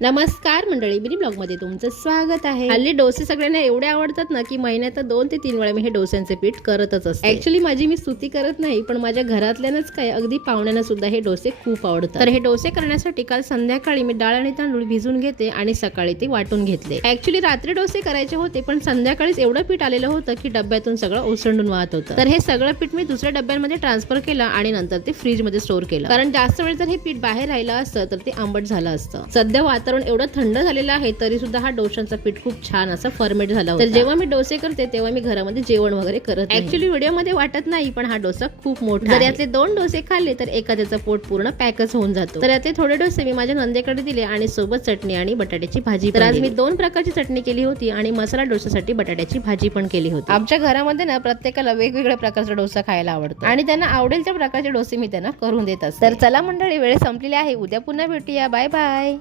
नमस्कार मंडळी, mini blog मध्ये तुमचं स्वागत आहे। हल्ली डोसे सगळ्यांना एवढे आवडतात ना की महिन्यात 2 ते 3 वेळा मी हे डोस्यांचे पीठ करतच असते। ऍक्च्युली माझी मी स्तुती करत नाही, पण माझ्या घरातल्यानंच काय अगदी पाहुण्यांना सुद्धा हे डोसे खूप आवडतात। तर हे डोसे करण्यासाठी काल संध्याकाळी मी डाळ आणि तांदूळ भिजून घेते आणि सकाळी ते वाटून घेतले। ऍक्च्युली रात्री डोसे करायचे होते, पण संध्याकाळीच एवढं पीठ आलेलं होतं की डब्यातून सगळं ओसंडून वाहत होतं। तर हे सगळं पीठ मी दुसऱ्या डब्यांमध्ये ट्रान्सफर केलं आणि नंतर ते फ्रीज मध्ये स्टोअर केलं, कारण जास्त वेळ जर हे पीठ बाहेर राहिलं असतं तर ते आंबट झालं असतं। सध्या वातावरण एवढं थंड झालेलं आहे तरी सुद्धा हा डोशांचा पीठ खूप छान असा फॉर्मेट झाला होता। तर जेव्हा मी डोसे करते तेव्हा मी घरामध्ये जेवण वगैरे करत नाही। ऍक्च्युली व्हिडिओ मध्ये वाटत नाही, पण हा डोसा खूप मोठा आहे। जर यातले 2 डोसे खाल्ले तर एखाद्याचं पोट पूर्ण पॅकच होऊन जातो। तर यातले थोडे डोसे मी माझ्या नंदेकडे दिले आणि सोबत चटणी आणि बटाट्याची भाजी। तर आज मी 2 प्रकारची चटणी केली होती आणि मसाला डोशासाठी बटाट्याची भाजी पण केली होती। आमच्या घरामध्ये ना प्रत्येकाला वेगवेगळ्या प्रकारचा डोसा खायला आवडतो आणि त्यांना आवडेल त्या प्रकारचे डोसे मी त्यांना करून देत असते। तर चला मंडळी, वेळ संपलेली आहे। उद्या पुन्हा भेटूया। Bye bye.